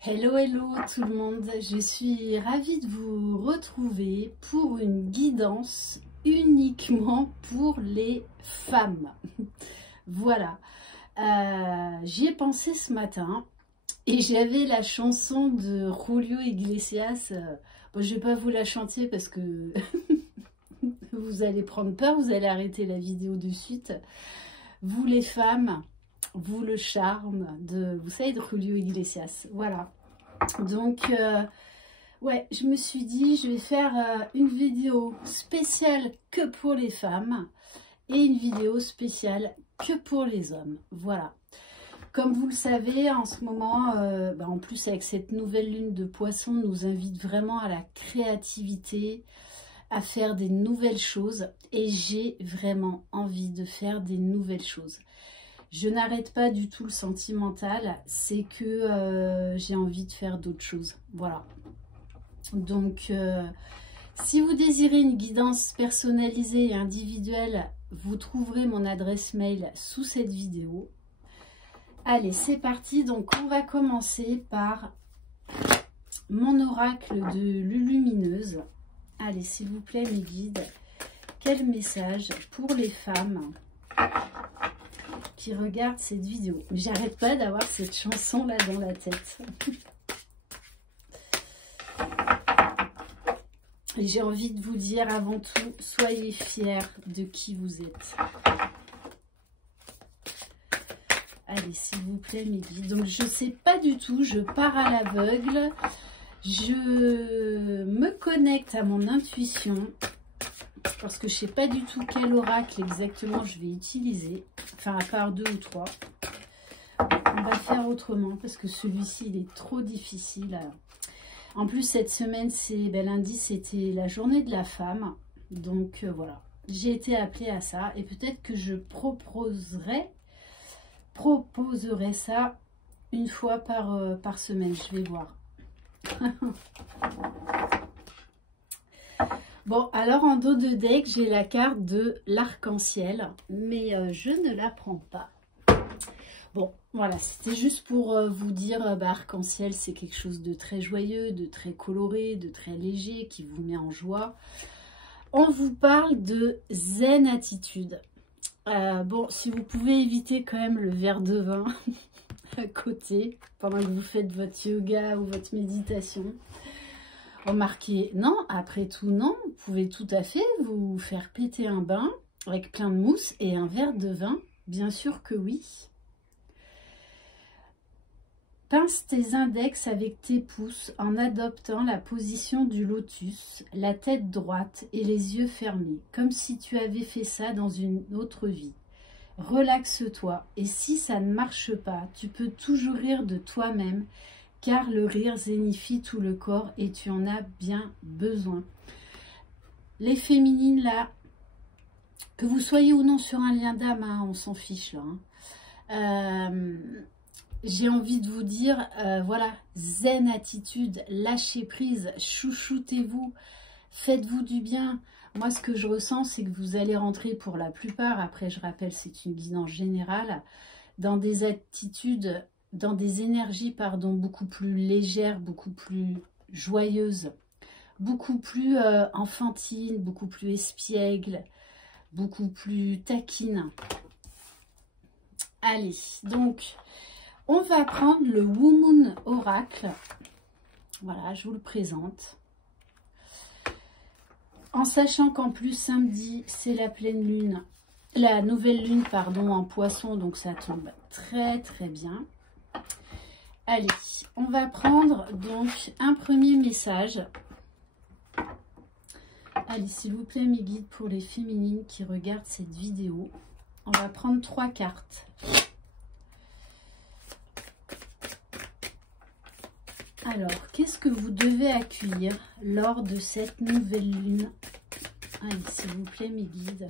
Hello, hello tout le monde, je suis ravie de vous retrouver pour une guidance uniquement pour les femmes. Voilà, j'y ai pensé ce matin et j'avais la chanson de Julio Iglesias. Bon, je vais pas vous la chanter parce que vous allez prendre peur, vous allez arrêter la vidéo de suite. Vous les femmes, vous le charme de, vous savez, de Julio Iglesias, voilà. Donc, ouais, je me suis dit, je vais faire une vidéo spéciale que pour les femmes et une vidéo spéciale que pour les hommes, voilà. Comme vous le savez, en ce moment, en plus avec cette nouvelle lune de Poisson, nous invite vraiment à la créativité, à faire des nouvelles choses et j'ai vraiment envie de faire des nouvelles choses. Je n'arrête pas du tout le sentimental, c'est que j'ai envie de faire d'autres choses, voilà. Donc, si vous désirez une guidance personnalisée et individuelle, vous trouverez mon adresse mail sous cette vidéo. Allez, c'est parti. Donc, on va commencer par mon oracle de Lulumineuse. Allez, s'il vous plaît, mes guides, quel message pour les femmes qui regardent cette vidéo? Mais j'arrête pas d'avoir cette chanson là dans la tête. Et j'ai envie de vous dire avant tout, soyez fiers de qui vous êtes. Allez, s'il vous plaît, mes guides. Donc, je sais pas du tout, je pars à l'aveugle. Je me connecte à mon intuition. Parce que je sais pas du tout quel oracle exactement je vais utiliser. Enfin, à part 2 ou 3. On va faire autrement parce que celui-ci, il est trop difficile. En plus, cette semaine, c'est lundi, c'était la journée de la femme. Donc, voilà. J'ai été appelée à ça. Et peut-être que je proposerai ça une fois par semaine. Je vais voir. Bon, alors en dos de deck, j'ai la carte de l'arc-en-ciel, mais je ne la prends pas. Bon, voilà, c'était juste pour vous dire, arc-en-ciel, c'est quelque chose de très joyeux, de très coloré, de très léger, qui vous met en joie. On vous parle de zen attitude. Bon, si vous pouvez éviter quand même le verre de vin à côté, pendant que vous faites votre yoga ou votre méditation. Remarquez, non, après tout, non, vous pouvez tout à fait vous faire péter un bain avec plein de mousse et un verre de vin, bien sûr que oui. Pince tes index avec tes pouces en adoptant la position du lotus, la tête droite et les yeux fermés, comme si tu avais fait ça dans une autre vie. Relaxe-toi et si ça ne marche pas, tu peux toujours rire de toi-même car le rire zénifie tout le corps et tu en as bien besoin. Les féminines là, que vous soyez ou non sur un lien d'âme, hein, on s'en fiche là. J'ai envie de vous dire, voilà, zen attitude, lâchez prise, chouchoutez-vous, faites-vous du bien. Moi, ce que je ressens, c'est que vous allez rentrer pour la plupart, après je rappelle, c'est une guidance générale, dans des attitudes, dans des énergies, pardon, beaucoup plus légères, beaucoup plus joyeuses, beaucoup plus enfantines, beaucoup plus espiègles, beaucoup plus taquines. Allez, donc, on va prendre le Woman Oracle. Voilà, je vous le présente. En sachant qu'en plus, samedi, c'est la pleine lune, la nouvelle lune, pardon, en Poisson, donc ça tombe très très bien. Allez, on va prendre donc un premier message. Allez, s'il vous plaît, mes guides, pour les féminines qui regardent cette vidéo. On va prendre 3 cartes. Alors, qu'est-ce que vous devez accueillir lors de cette nouvelle lune? Allez, s'il vous plaît, mes guides.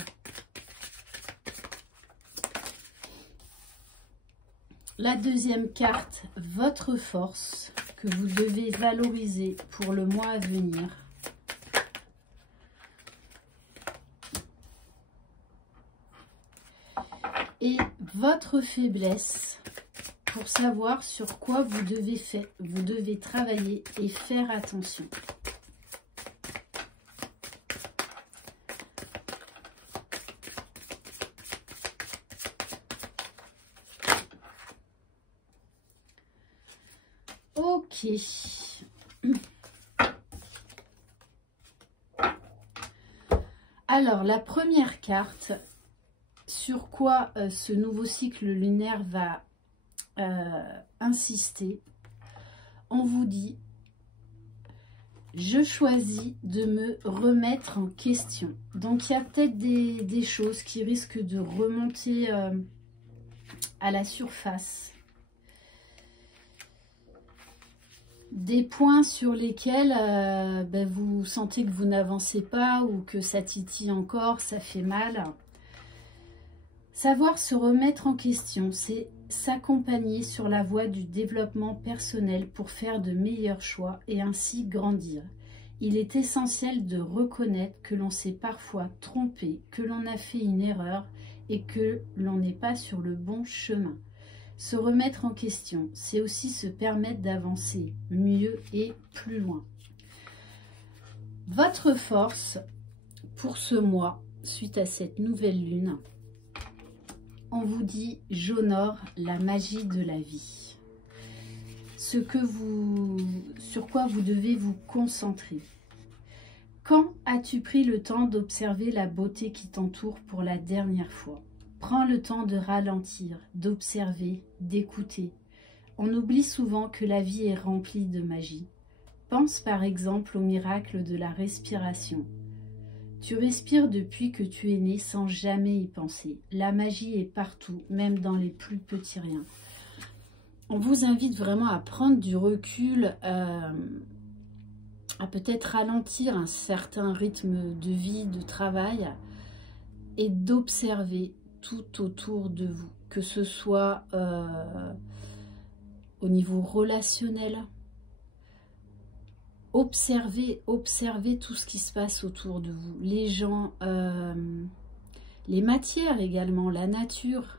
La deuxième carte, votre force, que vous devez valoriser pour le mois à venir. Et votre faiblesse pour savoir sur quoi vous devez travailler et faire attention. Ok. Alors, la première carte, sur quoi ce nouveau cycle lunaire va insister, on vous dit, je choisis de me remettre en question. Donc, il y a peut-être des choses qui risquent de remonter à la surface. Des points sur lesquels vous sentez que vous n'avancez pas ou que ça titille encore, ça fait mal. Savoir se remettre en question, c'est s'accompagner sur la voie du développement personnel pour faire de meilleurs choix et ainsi grandir. Il est essentiel de reconnaître que l'on s'est parfois trompé, que l'on a fait une erreur et que l'on n'est pas sur le bon chemin. Se remettre en question, c'est aussi se permettre d'avancer mieux et plus loin. Votre force pour ce mois, suite à cette nouvelle lune, on vous dit « J'honore la magie de la vie ». Sur quoi vous devez vous concentrer. Quand as-tu pris le temps d'observer la beauté qui t'entoure pour la dernière fois ? Prends le temps de ralentir, d'observer, d'écouter. On oublie souvent que la vie est remplie de magie. Pense par exemple au miracle de la respiration. Tu respires depuis que tu es né sans jamais y penser. La magie est partout, même dans les plus petits riens. On vous invite vraiment à prendre du recul, à peut-être ralentir un certain rythme de vie, de travail, et d'observer tout autour de vous, que ce soit au niveau relationnel. Observez tout ce qui se passe autour de vous, les gens, les matières également, la nature.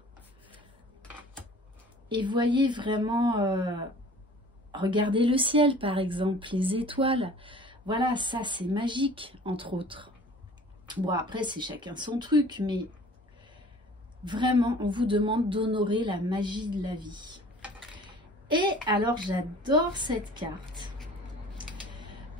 Et voyez vraiment, regardez le ciel par exemple, les étoiles. Voilà, ça c'est magique entre autres. Bon après c'est chacun son truc, mais vraiment, on vous demande d'honorer la magie de la vie. Et alors, j'adore cette carte.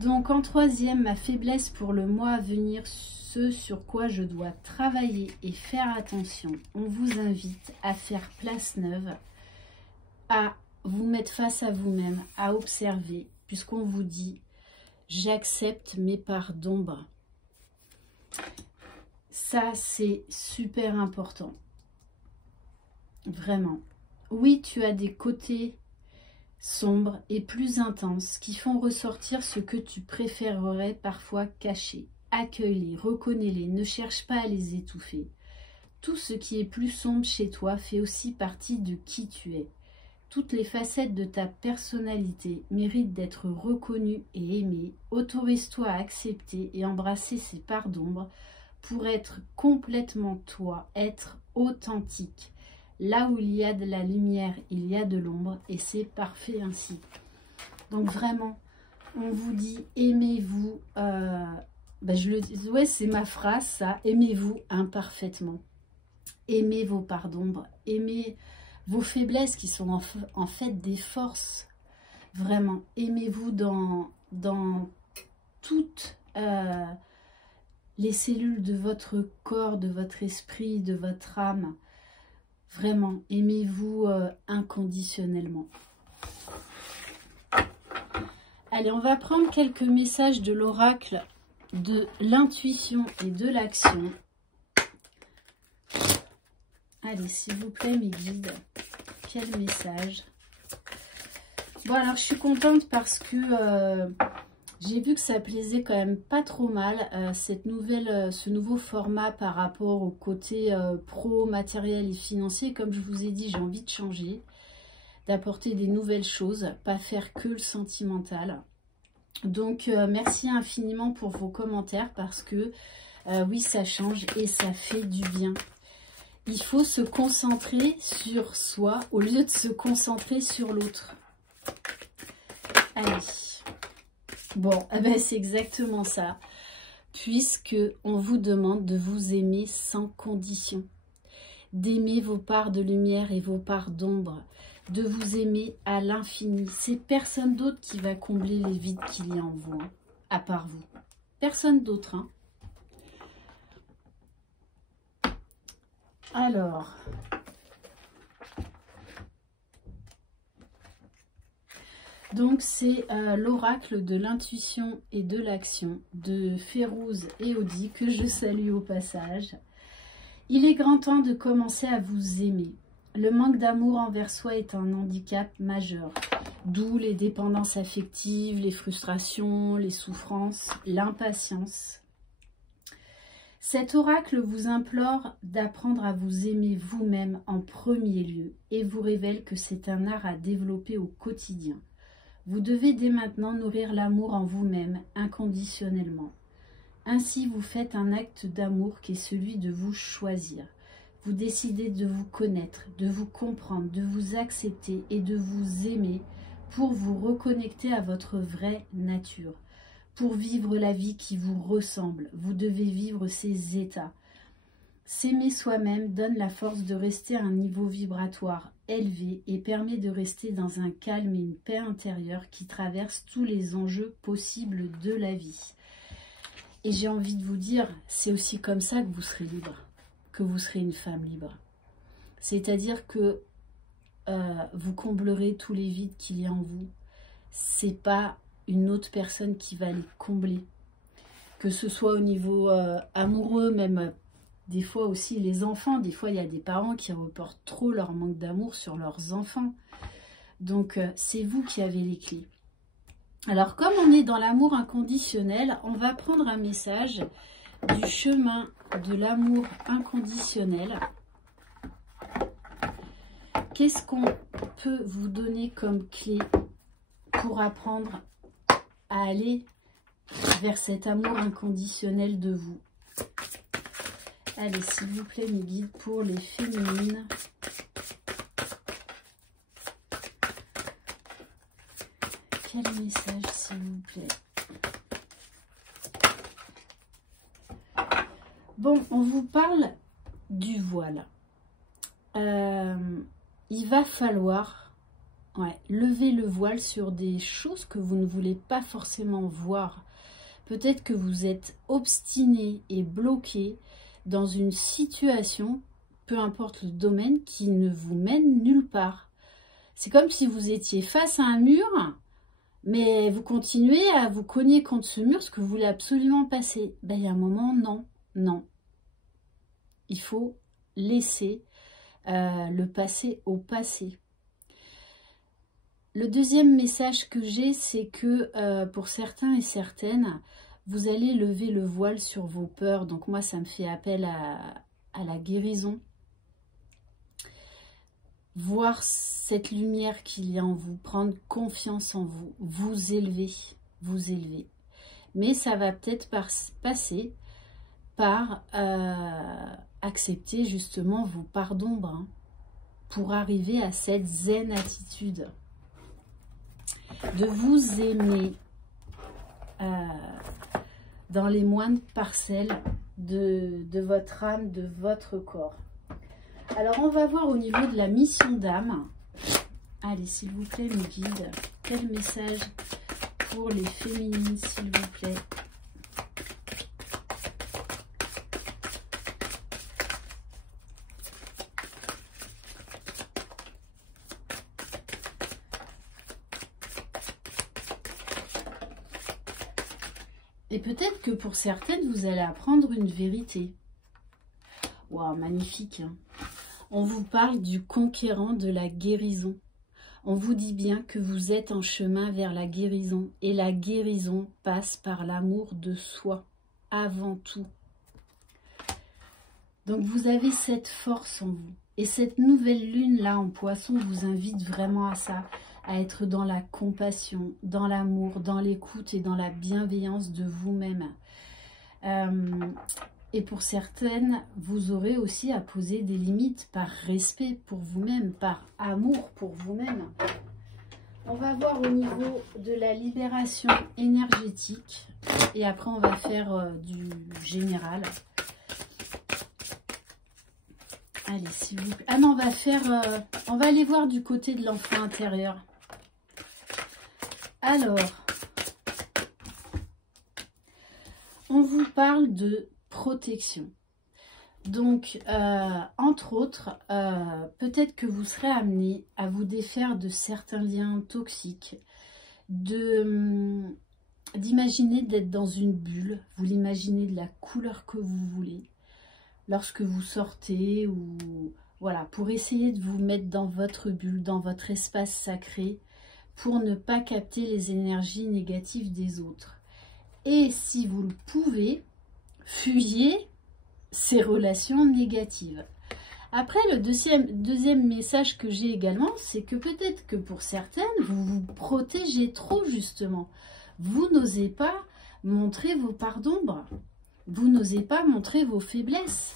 Donc, en troisième, ma faiblesse pour le mois à venir, ce sur quoi je dois travailler et faire attention. On vous invite à faire place neuve, à vous mettre face à vous-même, à observer, puisqu'on vous dit « J'accepte mes parts d'ombre ». Ça, c'est super important. Vraiment. Oui, tu as des côtés sombres et plus intenses qui font ressortir ce que tu préférerais parfois cacher. Accueille-les, reconnais-les, ne cherche pas à les étouffer. Tout ce qui est plus sombre chez toi fait aussi partie de qui tu es. Toutes les facettes de ta personnalité méritent d'être reconnues et aimées. Autorise-toi à accepter et embrasser ces parts d'ombre pour être complètement toi, être authentique. Là où il y a de la lumière, il y a de l'ombre et c'est parfait ainsi. Donc vraiment, on vous dit aimez-vous, je le dis, ouais c'est ma phrase ça, aimez-vous imparfaitement. Aimez vos parts d'ombre, aimez vos faiblesses qui sont en fait des forces. Vraiment, aimez-vous dans toutes les cellules de votre corps, de votre esprit, de votre âme. Vraiment, aimez-vous inconditionnellement. Allez, on va prendre quelques messages de l'oracle de l'intuition et de l'action. Allez, s'il vous plaît, mes guides, quel message? Bon, alors, je suis contente parce que j'ai vu que ça plaisait quand même pas trop mal, ce nouveau format par rapport au côté pro, matériel et financier. Comme je vous ai dit, j'ai envie de changer, d'apporter des nouvelles choses, pas faire que le sentimental. Donc, merci infiniment pour vos commentaires parce que oui, ça change et ça fait du bien. il faut se concentrer sur soi au lieu de se concentrer sur l'autre. Allez. Bon, eh ben c'est exactement ça. Puisque on vous demande de vous aimer sans condition. D'aimer vos parts de lumière et vos parts d'ombre. De vous aimer à l'infini. C'est personne d'autre qui va combler les vides qu'il y a en vous, hein, à part vous. Personne d'autre, hein. Alors, donc c'est l'oracle de l'intuition et de l'action de Férouz et Audi, que je salue au passage. Il est grand temps de commencer à vous aimer. Le manque d'amour envers soi est un handicap majeur, d'où les dépendances affectives, les frustrations, les souffrances, l'impatience. Cet oracle vous implore d'apprendre à vous aimer vous-même en premier lieu et vous révèle que c'est un art à développer au quotidien. Vous devez dès maintenant nourrir l'amour en vous-même inconditionnellement. Ainsi, vous faites un acte d'amour qui est celui de vous choisir. Vous décidez de vous connaître, de vous comprendre, de vous accepter et de vous aimer pour vous reconnecter à votre vraie nature. Pour vivre la vie qui vous ressemble, vous devez vivre ces états. S'aimer soi-même donne la force de rester à un niveau vibratoire élevé et permet de rester dans un calme et une paix intérieure qui traverse tous les enjeux possibles de la vie. Et j'ai envie de vous dire, c'est aussi comme ça que vous serez libre, que vous serez une femme libre. C'est-à-dire que vous comblerez tous les vides qu'il y a en vous. C'est pas une autre personne qui va les combler. Que ce soit au niveau amoureux, même des fois aussi les enfants. Des fois, il y a des parents qui reportent trop leur manque d'amour sur leurs enfants. Donc, c'est vous qui avez les clés. Alors, comme on est dans l'amour inconditionnel, on va prendre un message du chemin de l'amour inconditionnel. Qu'est-ce qu'on peut vous donner comme clé pour apprendre à aller vers cet amour inconditionnel de vous? Allez, s'il vous plaît, mes guides pour les féminines. Quel message, s'il vous plaît? Bon, on vous parle du voile. Il va falloir lever le voile sur des choses que vous ne voulez pas forcément voir. Peut-être que vous êtes obstiné et bloqué dans une situation, peu importe le domaine, qui ne vous mène nulle part. C'est comme si vous étiez face à un mur, mais vous continuez à vous cogner contre ce mur, ce que vous voulez absolument passer. Ben, il y a un moment, non. Il faut laisser le passé au passé. Le deuxième message que j'ai, c'est que pour certains et certaines, vous allez lever le voile sur vos peurs. Donc moi, ça me fait appel à la guérison. Voir cette lumière qu'il y a en vous, prendre confiance en vous, vous élever. Mais ça va peut-être passer par accepter justement vos parts d'ombre, hein, pour arriver à cette zen attitude. De vous aimer dans les moindres parcelles de votre âme, de votre corps. Alors, on va voir au niveau de la mission d'âme. Allez, s'il vous plaît, mes guides, quel message pour les féminines, s'il vous plaît? Et peut-être que pour certaines, vous allez apprendre une vérité. Waouh, magnifique, hein. On vous parle du conquérant de la guérison. On vous dit bien que vous êtes en chemin vers la guérison. Et la guérison passe par l'amour de soi, avant tout. Donc vous avez cette force en vous. Et cette nouvelle lune là en poisson vous invite vraiment à ça. À être dans la compassion, dans l'amour, dans l'écoute et dans la bienveillance de vous-même. Et pour certaines, vous aurez aussi à poser des limites par respect pour vous-même, par amour pour vous-même. On va voir au niveau de la libération énergétique. Et après, on va faire du général. Allez, s'il vous plaît. Ah non, on va aller voir du côté de l'enfant intérieur. Alors, on vous parle de protection. Donc, entre autres, peut-être que vous serez amené à vous défaire de certains liens toxiques, d'imaginer d'être dans une bulle, vous l'imaginez de la couleur que vous voulez, lorsque vous sortez, ou voilà, pour essayer de vous mettre dans votre bulle, dans votre espace sacré, pour ne pas capter les énergies négatives des autres. Et si vous le pouvez, fuyez ces relations négatives. Après, le deuxième message que j'ai également, c'est que peut-être que pour certaines, vous vous protégez trop justement. Vous n'osez pas montrer vos parts d'ombre. Vous n'osez pas montrer vos faiblesses.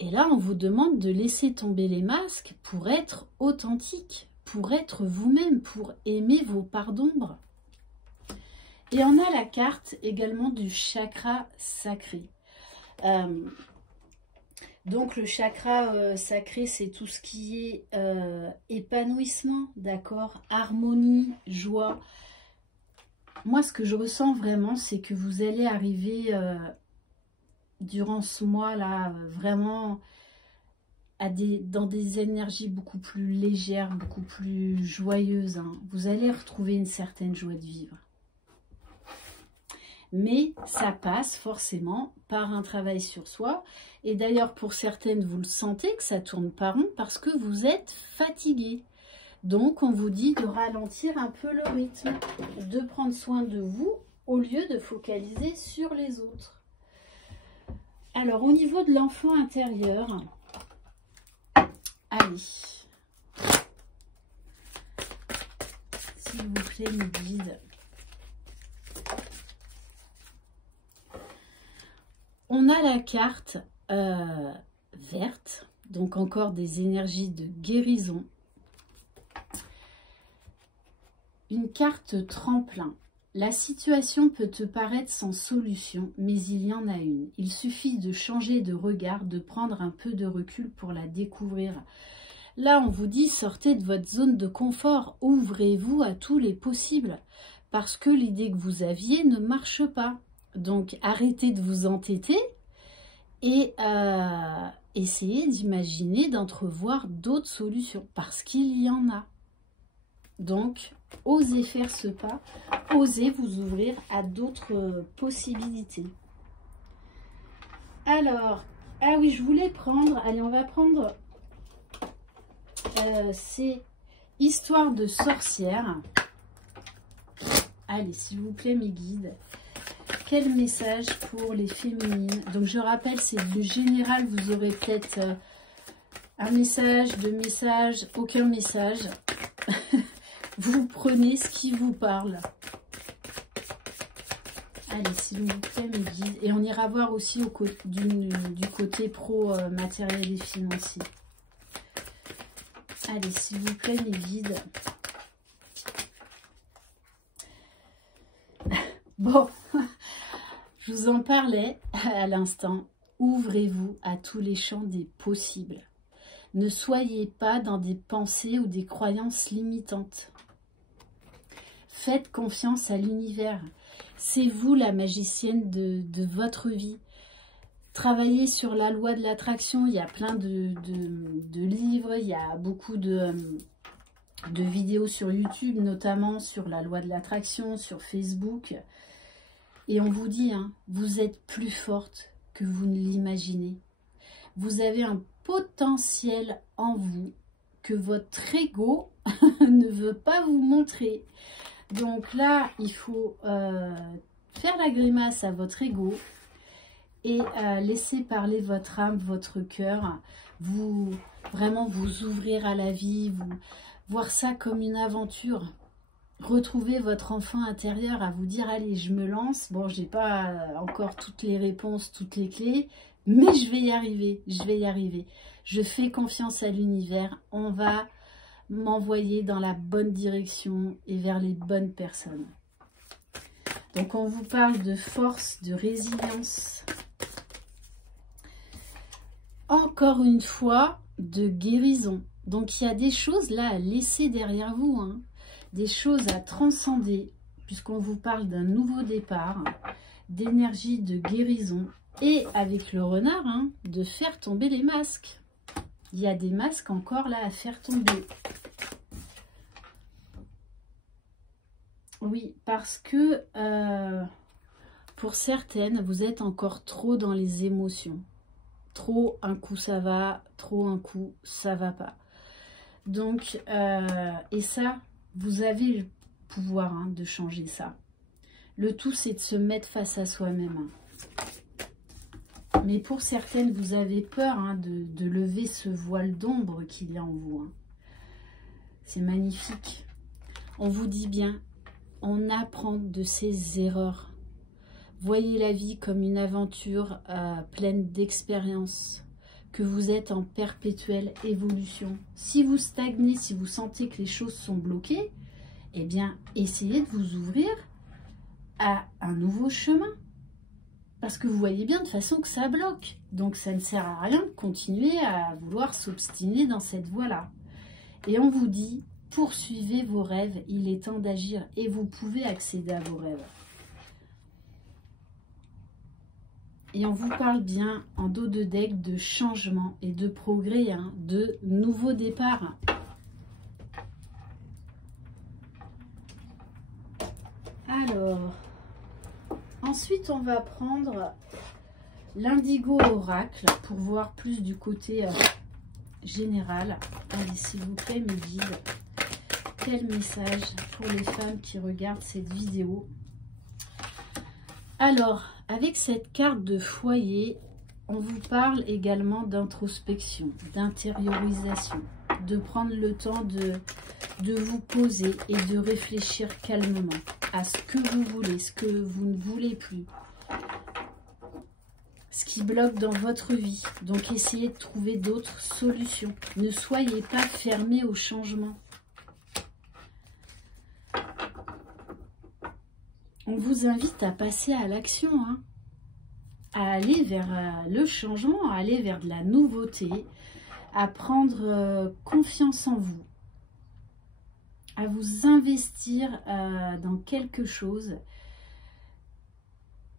Et là, on vous demande de laisser tomber les masques pour être authentique, pour être vous-même, pour aimer vos parts d'ombre. Et on a la carte également du chakra sacré. Donc le chakra sacré, c'est tout ce qui est épanouissement, d'accord, harmonie, joie. Moi, ce que je ressens vraiment, c'est que vous allez arriver durant ce mois-là, vraiment dans des énergies beaucoup plus légères, beaucoup plus joyeuses, hein. Vous allez retrouver une certaine joie de vivre. Mais ça passe forcément par un travail sur soi. Et d'ailleurs, pour certaines, vous le sentez que ça tourne pas rond parce que vous êtes fatigué. Donc, on vous dit de ralentir un peu le rythme, de prendre soin de vous au lieu de focaliser sur les autres. Alors, au niveau de l'enfant intérieur, allez, s'il vous plaît, mes guides. On a la carte verte, donc encore des énergies de guérison. Une carte tremplin. La situation peut te paraître sans solution, mais il y en a une. Il suffit de changer de regard, de prendre un peu de recul pour la découvrir. Là, on vous dit, sortez de votre zone de confort, ouvrez-vous à tous les possibles, parce que l'idée que vous aviez ne marche pas. Donc, arrêtez de vous entêter et essayez d'imaginer, d'entrevoir d'autres solutions, parce qu'il y en a. Donc, osez faire ce pas, osez vous ouvrir à d'autres possibilités. Alors, ah oui, je voulais prendre, allez, on va prendre, c'est Histoire de sorcière. Allez, s'il vous plaît, mes guides. Quel message pour les féminines? Donc, je rappelle, c'est le général. Vous aurez peut-être un message, deux messages, aucun message. Vous prenez ce qui vous parle. Allez, s'il vous plaît, mes guides. Et on ira voir aussi du côté pro matériel et financier. Allez, s'il vous plaît, mes guides. Bon, je vous en parlais à l'instant. Ouvrez-vous à tous les champs des possibles. Ne soyez pas dans des pensées ou des croyances limitantes. Faites confiance à l'univers. C'est vous la magicienne de votre vie. Travaillez sur la loi de l'attraction. Il y a plein de livres, il y a beaucoup de vidéos sur YouTube, notamment sur la loi de l'attraction, sur Facebook. Et on vous dit, hein, vous êtes plus forte que vous ne l'imaginez. Vous avez un potentiel en vous que votre ego ne veut pas vous montrer. Donc là, il faut faire la grimace à votre ego et laisser parler votre âme, votre cœur, vraiment vous ouvrir à la vie, voir ça comme une aventure. retrouver votre enfant intérieur à vous dire, allez, je me lance. Bon, j'ai pas encore toutes les réponses, toutes les clés, mais je vais y arriver, je vais y arriver. Je fais confiance à l'univers, on va m'envoyer dans la bonne direction et vers les bonnes personnes. Donc, on vous parle de force, de résilience. Encore une fois, de guérison. Donc, il y a des choses là à laisser derrière vous, hein. Des choses à transcender, puisqu'on vous parle d'un nouveau départ, d'énergie de guérison, et avec le renard, hein, de faire tomber les masques. Il y a des masques encore là à faire tomber. Oui, parce que pour certaines, vous êtes encore trop dans les émotions. Trop, un coup ça va, trop un coup ça va pas. Donc, et ça, vous avez le pouvoir, hein, de changer ça. Le tout, c'est de se mettre face à soi-même. Hein. Mais pour certaines, vous avez peur, hein, de lever ce voile d'ombre qu'il y a en vous. Hein. C'est magnifique. On vous dit bien, on apprend de ses erreurs. Voyez la vie comme une aventure pleine d'expériences, que vous êtes en perpétuelle évolution. Si vous stagnez, si vous sentez que les choses sont bloquées, eh bien, essayez de vous ouvrir à un nouveau chemin. Parce que vous voyez bien de façon que ça bloque. Donc, ça ne sert à rien de continuer à vouloir s'obstiner dans cette voie-là. Et on vous dit, poursuivez vos rêves, il est temps d'agir et vous pouvez accéder à vos rêves. Et on vous parle bien en dos de deck de changement et de progrès, hein, de nouveaux départs. Alors, ensuite on va prendre l'indigo oracle pour voir plus du côté général. Allez, s'il vous plaît, mes guides, quel message pour les femmes qui regardent cette vidéo? Alors, avec cette carte de foyer, on vous parle également d'introspection, d'intériorisation, de prendre le temps de vous poser et de réfléchir calmement à ce que vous voulez, ce que vous ne voulez plus, ce qui bloque dans votre vie. Donc, essayez de trouver d'autres solutions. Ne soyez pas fermés au changement. On vous invite à passer à l'action, hein, à aller vers le changement, à aller vers de la nouveauté, à prendre confiance en vous, à vous investir dans quelque chose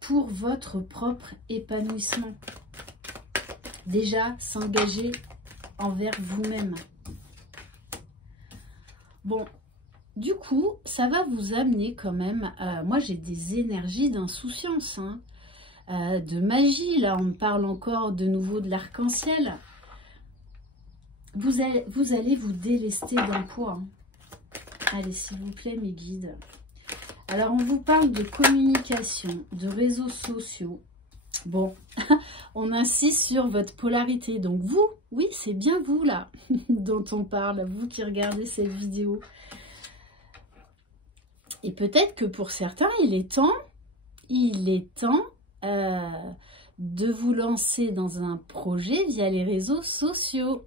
pour votre propre épanouissement. Déjà, s'engager envers vous-même. Bon. Du coup, ça va vous amener quand même, moi j'ai des énergies d'insouciance, hein, de magie, là on me parle encore de nouveau de l'arc-en-ciel. Vous allez vous délester d'un poids. Hein. Allez, s'il vous plaît, mes guides. Alors, on vous parle de communication, de réseaux sociaux. Bon, on insiste sur votre polarité. Donc vous, oui, c'est bien vous là dont on parle, vous qui regardez cette vidéo. Et peut-être que pour certains, il est temps de vous lancer dans un projet via les réseaux sociaux.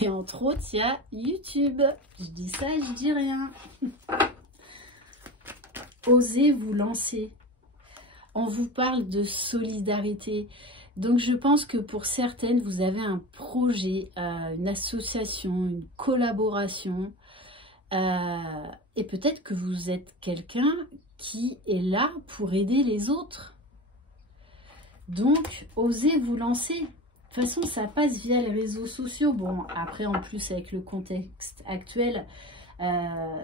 Et entre autres, il y a YouTube. Je dis ça, je dis rien. Osez vous lancer. On vous parle de solidarité. Donc, je pense que pour certaines, vous avez un projet, une association, une collaboration. Et peut-être que vous êtes quelqu'un qui est là pour aider les autres. Donc, osez vous lancer. De toute façon, ça passe via les réseaux sociaux. Bon, après, en plus, avec le contexte actuel,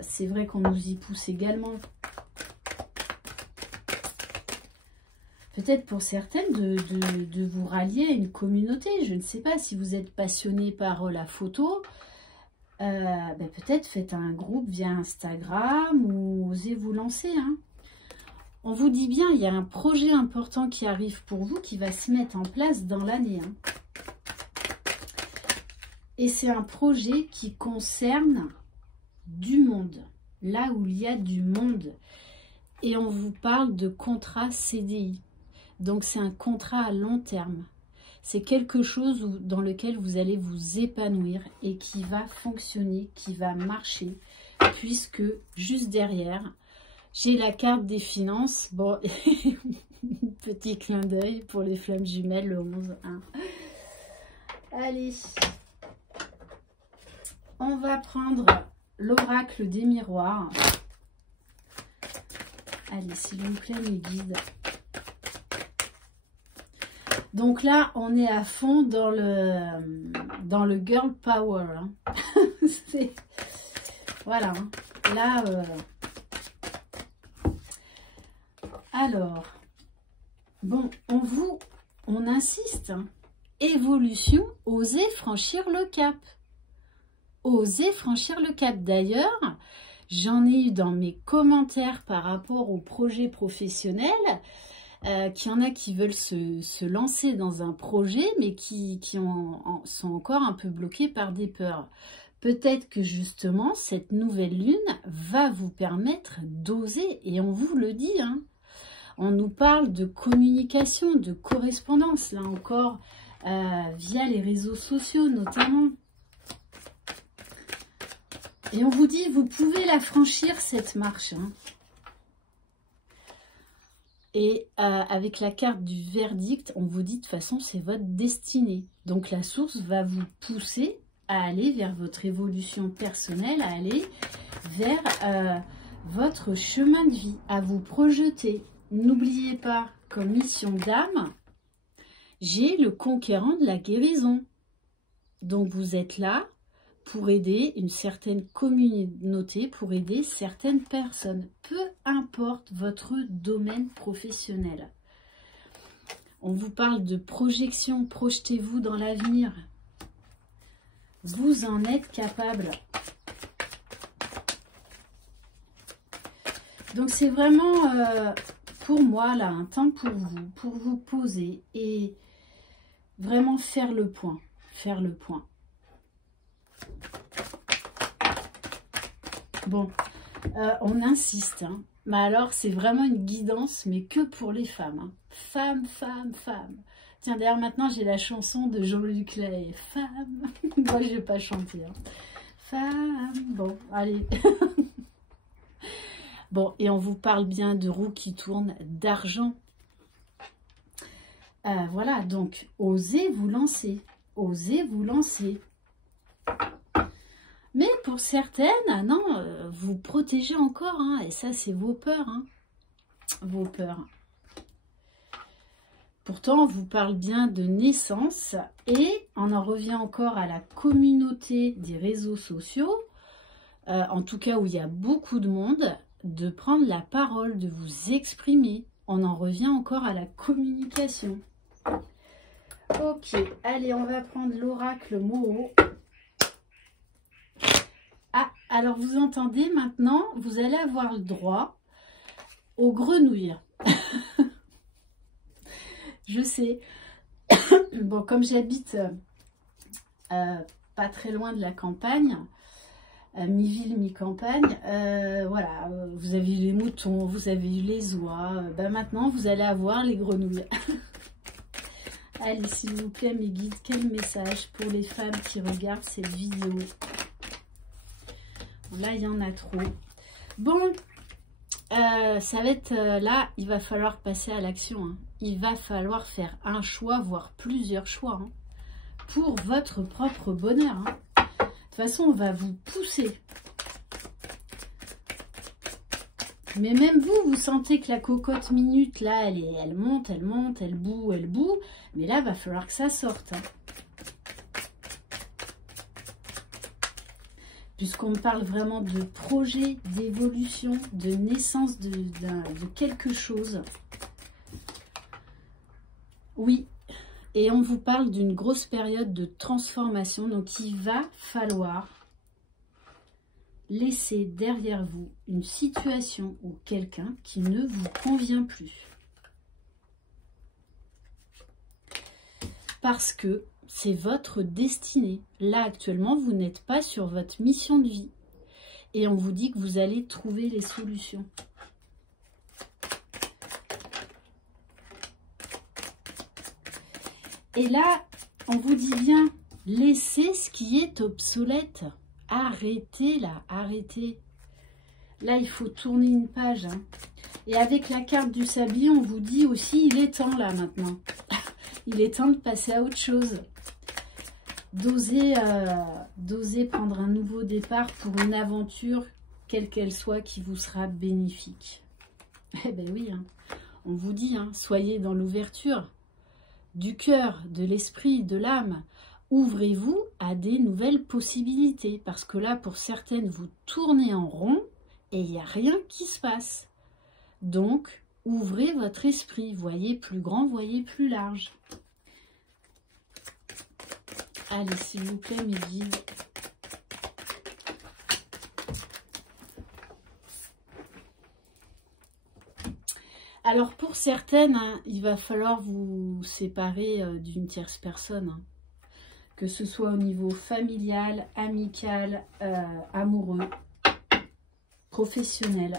c'est vrai qu'on nous y pousse également. Peut-être pour certaines de vous rallier à une communauté. Je ne sais pas si vous êtes passionné par la photo. Peut-être faites un groupe via Instagram ou osez vous lancer. Hein. On vous dit bien, il y a un projet important qui arrive pour vous qui va se mettre en place dans l'année. Hein. Et c'est un projet qui concerne du monde. là où il y a du monde. Et on vous parle de contrat CDI. Donc c'est un contrat à long terme. C'est quelque chose dans lequel vous allez vous épanouir et qui va fonctionner, qui va marcher, puisque juste derrière, j'ai la carte des finances. Bon, petit clin d'œil pour les flammes jumelles, le 11. Hein. Allez, on va prendre l'oracle des miroirs. Allez, s'il vous plaît, mes guides. Donc là, on est à fond dans le girl power. Hein. Voilà. Hein. Là, alors, bon, on insiste. Hein. Évolution, osez franchir le cap. Osez franchir le cap. D'ailleurs, j'en ai eu dans mes commentaires par rapport au projet professionnel, qu'il y en a qui veulent se lancer dans un projet, mais qui sont encore un peu bloqués par des peurs. Peut-être que justement, cette nouvelle lune va vous permettre d'oser, et on vous le dit, hein. On nous parle de communication, de correspondance, là encore, via les réseaux sociaux notamment. Et on vous dit, vous pouvez la franchir, cette marche. Hein. Et avec la carte du verdict, on vous dit, de toute façon, c'est votre destinée. Donc la source va vous pousser à aller vers votre évolution personnelle, à aller vers votre chemin de vie, à vous projeter. N'oubliez pas, comme mission d'âme, j'ai le conquérant de la guérison. Donc vous êtes là pour aider une certaine communauté, pour aider certaines personnes, peu importe votre domaine professionnel. On vous parle de projection, projetez-vous dans l'avenir. Vous en êtes capable. Donc c'est vraiment, pour moi, là, un temps pour vous poser et vraiment faire le point. Faire le point. Bon, on insiste, hein. Mais alors, c'est vraiment une guidance, mais que pour les femmes. Hein. Femmes, femmes, femmes. Tiens, d'ailleurs, maintenant, j'ai la chanson de Jean-Luc Lahaye. Femmes. Moi, je vais pas chanter. Hein. Femmes. Bon, allez. Bon, et on vous parle bien de roues qui tournent, d'argent. Voilà, donc, osez vous lancer. Osez vous lancer. Mais pour certaines, non, vous protégez encore, hein, et ça, c'est vos peurs, hein, vos peurs. Pourtant, on vous parle bien de naissance, et on en revient encore à la communauté des réseaux sociaux, en tout cas où il y a beaucoup de monde, de prendre la parole, de vous exprimer. On en revient encore à la communication. Ok, allez, on va prendre l'oracle Moho. Ah, alors vous entendez maintenant, vous allez avoir le droit aux grenouilles. Je sais. Bon, comme j'habite pas très loin de la campagne, mi-ville, mi-campagne, voilà, vous avez eu les moutons, vous avez eu les oies, ben maintenant vous allez avoir les grenouilles. Allez, s'il vous plaît, mes guides, quel message pour les femmes qui regardent cette vidéo? Là, il y en a trop. Bon, ça va être là, il va falloir passer à l'action. Hein. Il va falloir faire un choix, voire plusieurs choix, hein, pour votre propre bonheur. Hein. De toute façon, on va vous pousser. Mais même vous, vous sentez que la cocotte minute, là, elle monte, elle monte, elle bout, elle bout. Mais là, il va falloir que ça sorte. Hein. Puisqu'on parle vraiment de projet, d'évolution, de naissance de quelque chose. Oui, et on vous parle d'une grosse période de transformation. Donc, il va falloir laisser derrière vous une situation ou quelqu'un qui ne vous convient plus. Parce que c'est votre destinée. Là, actuellement, vous n'êtes pas sur votre mission de vie. Et on vous dit que vous allez trouver les solutions. Et là, on vous dit bien, laissez ce qui est obsolète. Arrêtez là, arrêtez. Là, il faut tourner une page. Hein. Et avec la carte du sablier, on vous dit aussi, il est temps là maintenant. Il est temps de passer à autre chose. D'oser prendre un nouveau départ pour une aventure, quelle qu'elle soit, qui vous sera bénéfique. Eh ben oui, hein. On vous dit, hein, soyez dans l'ouverture du cœur, de l'esprit, de l'âme. Ouvrez-vous à des nouvelles possibilités. Parce que là, pour certaines, vous tournez en rond et il n'y a rien qui se passe. Donc, ouvrez votre esprit. Voyez plus grand, voyez plus large. Allez, s'il vous plaît, mes guides. Alors, pour certaines, hein, il va falloir vous séparer d'une tierce personne. Hein. Que ce soit au niveau familial, amical, amoureux, professionnel.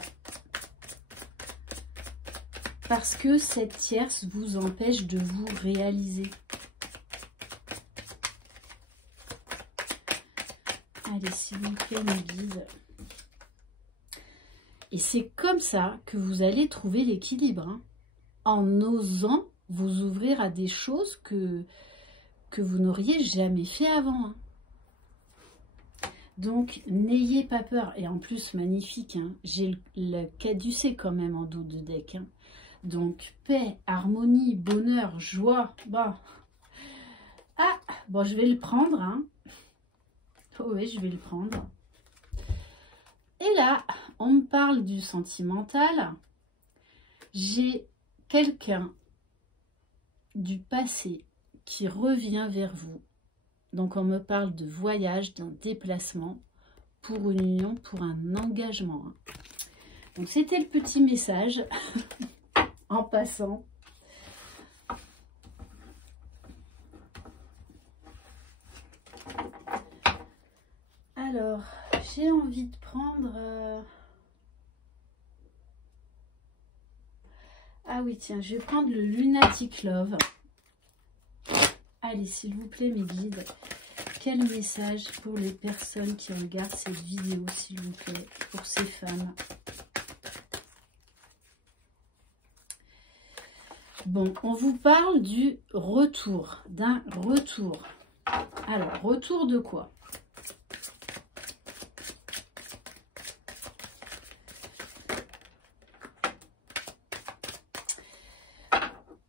Parce que cette tierce vous empêche de vous réaliser. Allez, s'il vous plaît, mes guides. Et c'est comme ça que vous allez trouver l'équilibre. Hein, en osant vous ouvrir à des choses que vous n'auriez jamais fait avant. Hein. Donc, n'ayez pas peur. Et en plus, magnifique. Hein, j'ai le caducée quand même en dos de deck. Hein. Donc, paix, harmonie, bonheur, joie. Bon. Ah, bon, je vais le prendre. Hein. Oh oui, je vais le prendre. Et là, on me parle du sentimental. J'ai quelqu'un du passé qui revient vers vous. Donc, on me parle de voyage, d'un déplacement pour une union, pour un engagement. Donc, c'était le petit message en passant. Alors, j'ai envie de prendre... Ah oui, tiens, je vais prendre le Lunatic Love. Allez, s'il vous plaît, mes guides, quel message pour les personnes qui regardent cette vidéo, s'il vous plaît, pour ces femmes. Bon, on vous parle du retour, d'un retour. Alors, retour de quoi?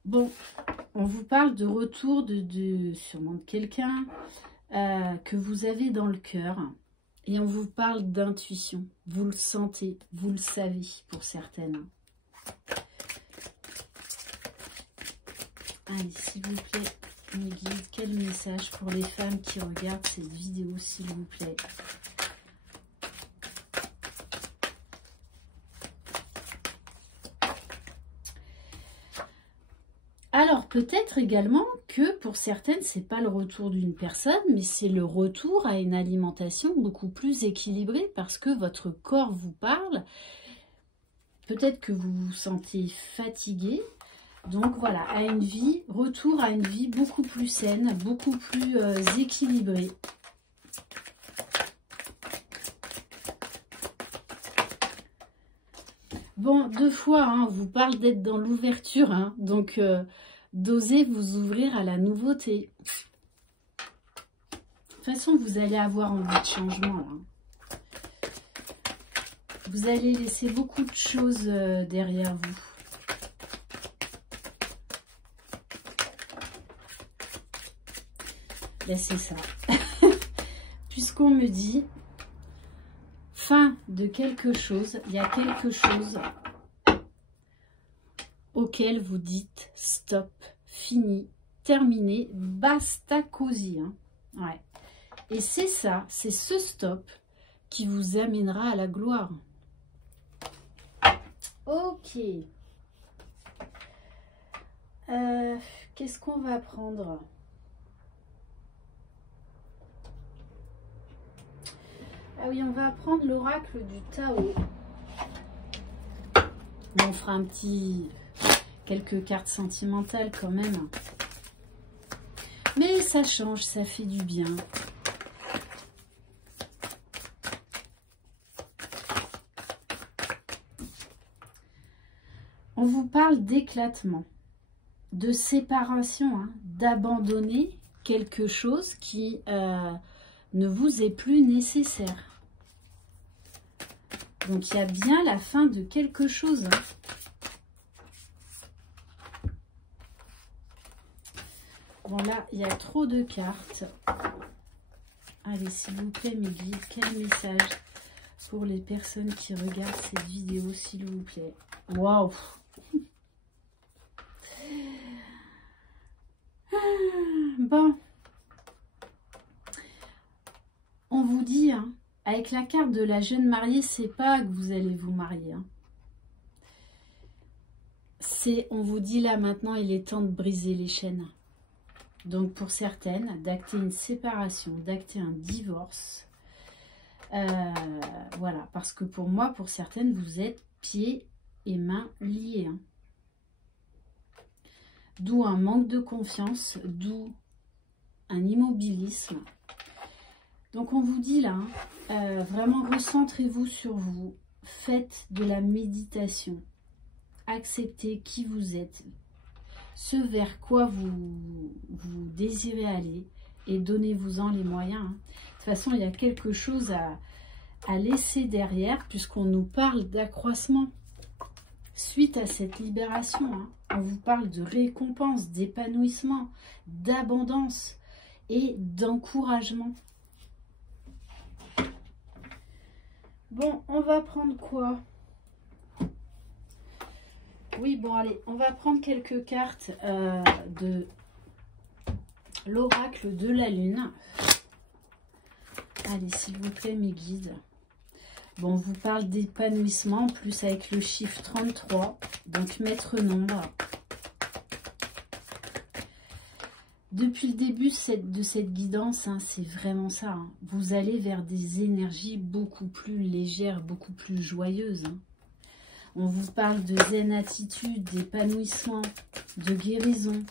Bon, on vous parle de retour sûrement de quelqu'un que vous avez dans le cœur. Et on vous parle d'intuition. Vous le sentez, vous le savez pour certaines. Allez, s'il vous plaît, mes guides, quel message pour les femmes qui regardent cette vidéo, s'il vous plaît. Alors, peut-être également que pour certaines, c'est pas le retour d'une personne, mais c'est le retour à une alimentation beaucoup plus équilibrée parce que votre corps vous parle. Peut-être que vous vous sentez fatigué. Donc voilà, à une vie, retour à une vie beaucoup plus saine, beaucoup plus équilibrée. Bon, deux fois, hein, on vous parle d'être dans l'ouverture, hein, donc d'oser vous ouvrir à la nouveauté. De toute façon, vous allez avoir envie de changement. Là. Vous allez laisser beaucoup de choses derrière vous. Là, c'est ça. Puisqu'on me dit fin de quelque chose, il y a quelque chose auquel vous dites stop, fini, terminé, basta così. Hein. Ouais. Et c'est ça, c'est ce stop qui vous amènera à la gloire. Ok. Qu'est-ce qu'on va prendre ? Ah oui, on va prendre l'oracle du Tao. Bon, on fera quelques cartes sentimentales quand même. Mais ça change, ça fait du bien. On vous parle d'éclatement, de séparation, hein, d'abandonner quelque chose qui ne vous est plus nécessaire. Donc il y a bien la fin de quelque chose. Hein. Bon là, il y a trop de cartes. Allez, s'il vous plaît, mes guides, quel message pour les personnes qui regardent cette vidéo, s'il vous plaît. Waouh! Bon. On vous dit, hein, avec la carte de la jeune mariée, c'est pas que vous allez vous marier. Hein. On vous dit là maintenant, il est temps de briser les chaînes. Donc pour certaines, d'acter une séparation, d'acter un divorce. Voilà, parce que pour moi, pour certaines, vous êtes pieds et mains liés. Hein. D'où un manque de confiance, d'où un immobilisme. Donc on vous dit là, vraiment recentrez-vous sur vous, faites de la méditation, acceptez qui vous êtes, ce vers quoi vous désirez aller et donnez-vous-en les moyens. Hein. De toute façon, il y a quelque chose à laisser derrière puisqu'on nous parle d'accroissement. Suite à cette libération, hein, on vous parle de récompense, d'épanouissement, d'abondance et d'encouragement. Bon, on va prendre quoi? Oui, bon, allez, on va prendre quelques cartes de l'oracle de la lune. Allez, s'il vous plaît, mes guides. Bon, on vous parle d'épanouissement, en plus avec le chiffre 33, donc maître nombre. Depuis le début de cette guidance, hein, c'est vraiment ça. Hein. Vous allez vers des énergies beaucoup plus légères, beaucoup plus joyeuses. Hein. On vous parle de zen attitude, d'épanouissement, de guérison.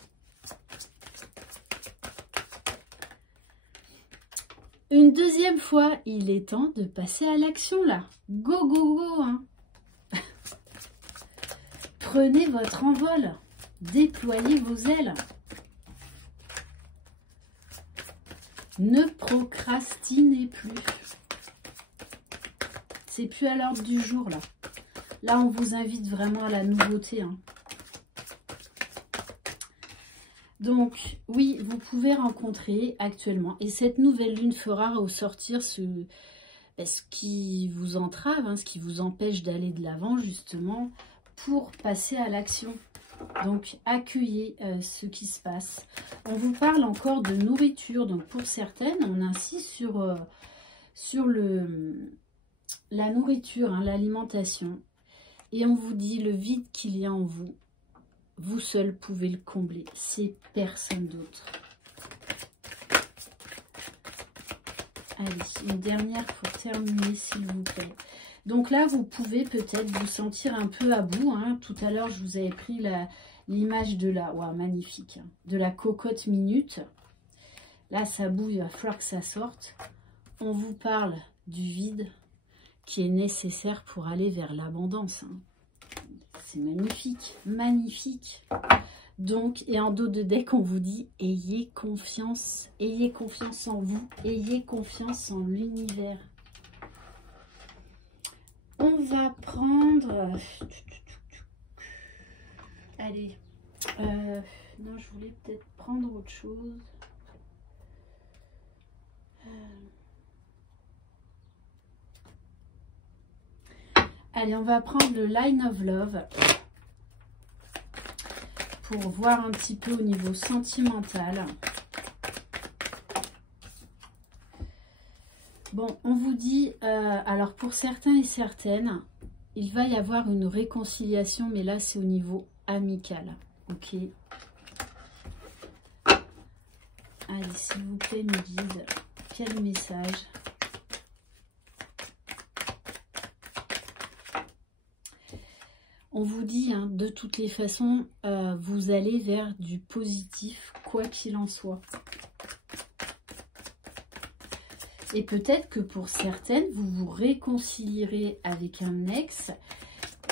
Une deuxième fois, il est temps de passer à l'action là. Go, go, go. Hein. Prenez votre envol. Déployez vos ailes. Ne procrastinez plus. C'est plus à l'ordre du jour là. Là, on vous invite vraiment à la nouveauté. Hein. Donc, oui, vous pouvez rencontrer actuellement. Et cette nouvelle lune fera ressortir ce qui vous entrave, hein, ce qui vous empêche d'aller de l'avant, justement, pour passer à l'action. Donc, accueillez ce qui se passe. On vous parle encore de nourriture. Donc, pour certaines, on insiste sur la nourriture, hein, l'alimentation. Et on vous dit le vide qu'il y a en vous. Vous seul pouvez le combler. C'est personne d'autre. Allez, une dernière pour terminer, s'il vous plaît. Donc là, vous pouvez peut-être vous sentir un peu à bout. Hein. Tout à l'heure, je vous avais pris l'image de la... Wow, magnifique. Hein, de la cocotte minute. Là, ça bouille, il va falloir que ça sorte. On vous parle du vide qui est nécessaire pour aller vers l'abondance. Hein. C'est magnifique, magnifique. Donc, et en dos de deck, on vous dit, ayez confiance en vous, ayez confiance en l'univers. On va prendre... Allez, non, je voulais peut-être prendre autre chose. Allez, on va prendre le Line of Love pour voir un petit peu au niveau sentimental. Bon, on vous dit, alors pour certains et certaines, il va y avoir une réconciliation, mais là c'est au niveau amical. Ok. Allez, s'il vous plaît, mes guides, quel message? On vous dit, hein, de toutes les façons, vous allez vers du positif, quoi qu'il en soit. Et peut-être que pour certaines, vous vous réconcilierez avec un ex,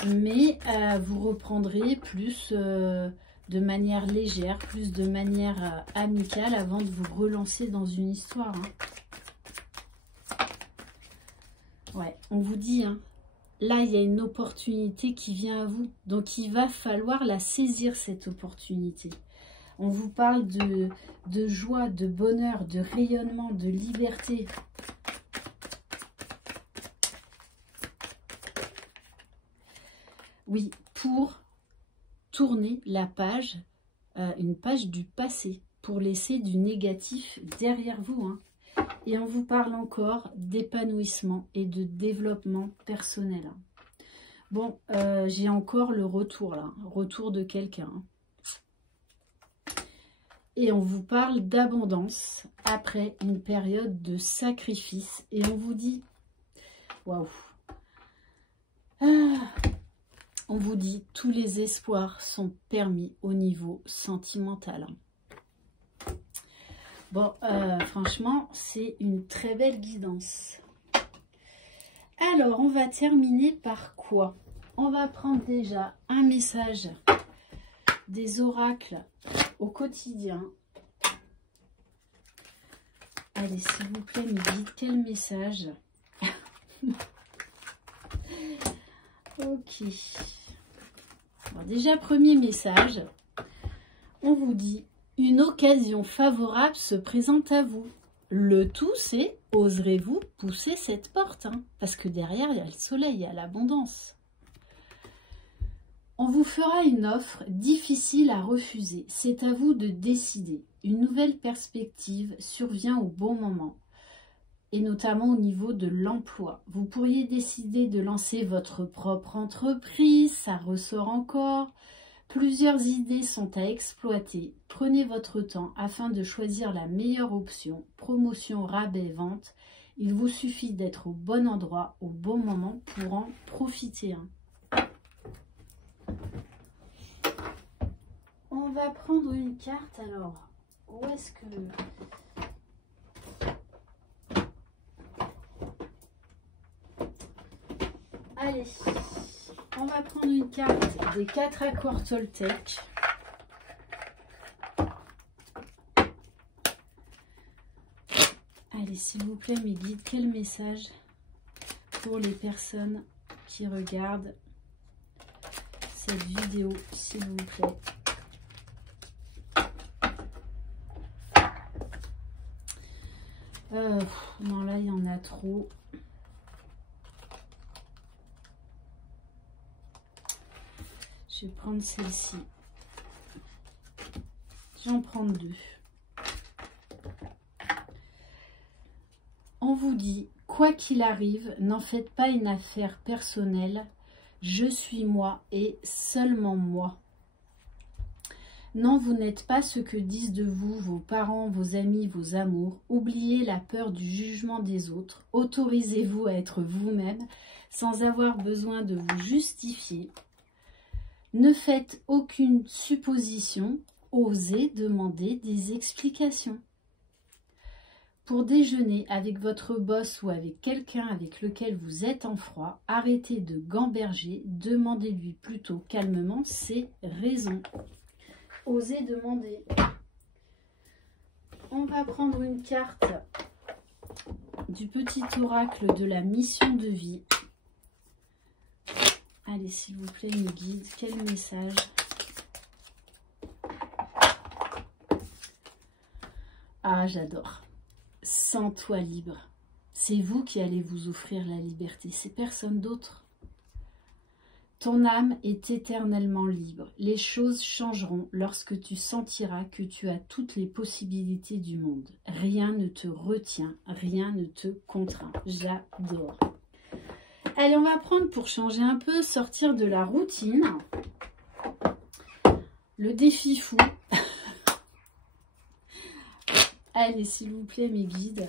mais vous reprendrez plus de manière légère, plus de manière amicale avant de vous relancer dans une histoire. Hein. Ouais, on vous dit, hein, là, il y a une opportunité qui vient à vous. Donc, il va falloir la saisir, cette opportunité. On vous parle de joie, de bonheur, de rayonnement, de liberté. Oui, pour tourner la page, une page du passé, pour laisser du négatif derrière vous. Hein. Et on vous parle encore d'épanouissement et de développement personnel. Hein. Bon, j'ai encore le retour là, retour de quelqu'un. Hein. Et on vous parle d'abondance après une période de sacrifice. Et on vous dit, waouh, on vous dit, tous les espoirs sont permis au niveau sentimental. Bon, franchement, c'est une très belle guidance. Alors, on va terminer par quoi? On va prendre déjà un message des oracles au quotidien. Allez, s'il vous plaît, me dites quel message. Ok. Alors déjà, premier message. On vous dit, une occasion favorable se présente à vous. Le tout, c'est, oserez-vous pousser cette porte, hein, parce que derrière, il y a le soleil, il y a l'abondance. On vous fera une offre difficile à refuser. C'est à vous de décider. Une nouvelle perspective survient au bon moment, et notamment au niveau de l'emploi. Vous pourriez décider de lancer votre propre entreprise, ça ressort encore. Plusieurs idées sont à exploiter. Prenez votre temps afin de choisir la meilleure option. Promotion, rabais, vente. Il vous suffit d'être au bon endroit, au bon moment pour en profiter. On va prendre une carte alors. Où est-ce que... Allez, on va prendre une carte des 4 accords Toltec. Allez, s'il vous plaît, mes guides, quel message pour les personnes qui regardent cette vidéo, s'il vous plaît. Non, là, il y en a trop. Je vais prendre celle-ci. Je vais en prendre 2. On vous dit, quoi qu'il arrive, n'en faites pas une affaire personnelle. Je suis moi et seulement moi. Non, vous n'êtes pas ce que disent de vous vos parents, vos amis, vos amours. Oubliez la peur du jugement des autres. Autorisez-vous à être vous-même sans avoir besoin de vous justifier. Ne faites aucune supposition. Osez demander des explications. Pour déjeuner avec votre boss ou avec quelqu'un avec lequel vous êtes en froid, arrêtez de gamberger. Demandez-lui plutôt calmement ses raisons. Osez demander. On va prendre une carte du petit oracle de la mission de vie. Allez, s'il vous plaît, mes guides, quel message? Ah, j'adore. Sens-toi libre. C'est vous qui allez vous offrir la liberté, c'est personne d'autre. Ton âme est éternellement libre. Les choses changeront lorsque tu sentiras que tu as toutes les possibilités du monde. Rien ne te retient, rien ne te contraint. J'adore. Allez, on va prendre pour changer un peu, sortir de la routine. Le défi fou. Allez, s'il vous plaît, mes guides.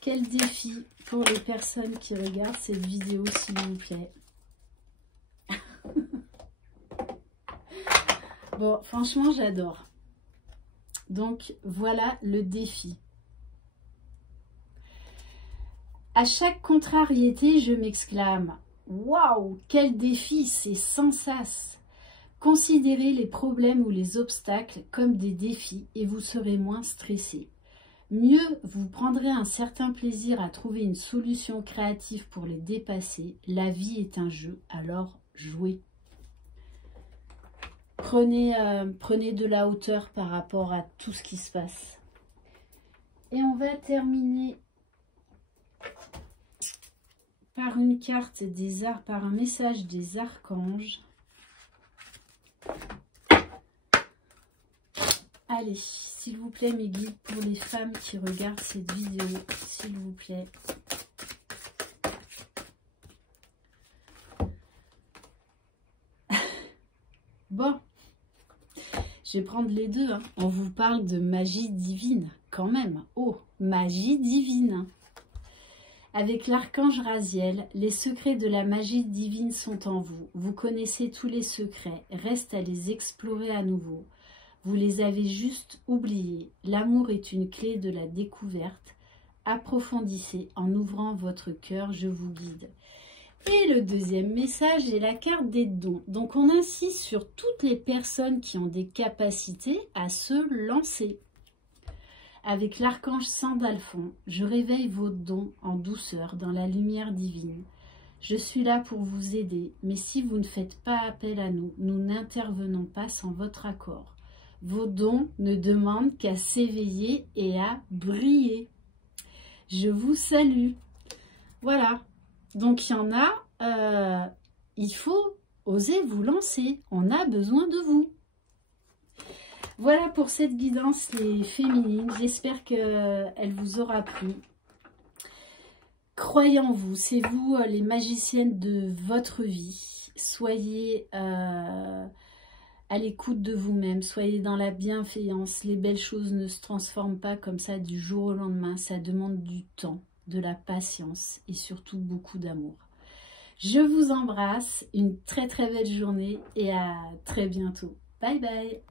Quel défi pour les personnes qui regardent cette vidéo, s'il vous plaît. Bon, franchement, j'adore. Donc, voilà le défi. À chaque contrariété, je m'exclame « Waouh, quel défi, c'est sans sas !» Considérez les problèmes ou les obstacles comme des défis et vous serez moins stressé. Mieux, vous prendrez un certain plaisir à trouver une solution créative pour les dépasser. La vie est un jeu, alors jouez. Prenez de la hauteur par rapport à tout ce qui se passe. Et on va terminer par une carte par un message des archanges. Allez, s'il vous plaît, mes guides, pour les femmes qui regardent cette vidéo, s'il vous plaît. Bon, je vais prendre les deux. Hein. On vous parle de magie divine, quand même. Oh, magie divine. Avec l'archange Raziel, les secrets de la magie divine sont en vous. Vous connaissez tous les secrets, reste à les explorer à nouveau. Vous les avez juste oubliés. L'amour est une clé de la découverte. Approfondissez en ouvrant votre cœur, je vous guide. Et le deuxième message est la carte des dons. Donc on insiste sur toutes les personnes qui ont des capacités à se lancer. Avec l'archange Sandalphon, je réveille vos dons en douceur dans la lumière divine. Je suis là pour vous aider, mais si vous ne faites pas appel à nous, nous n'intervenons pas sans votre accord. Vos dons ne demandent qu'à s'éveiller et à briller. Je vous salue. Voilà. Donc il y en a, il faut oser vous lancer. On a besoin de vous. Voilà pour cette guidance, les féminines. J'espère qu'elle vous aura plu. Croyez en vous. C'est vous les magiciennes de votre vie. Soyez à l'écoute de vous-même. Soyez dans la bienveillance. Les belles choses ne se transforment pas comme ça du jour au lendemain. Ça demande du temps, de la patience et surtout beaucoup d'amour. Je vous embrasse. Une très très belle journée et à très bientôt. Bye bye.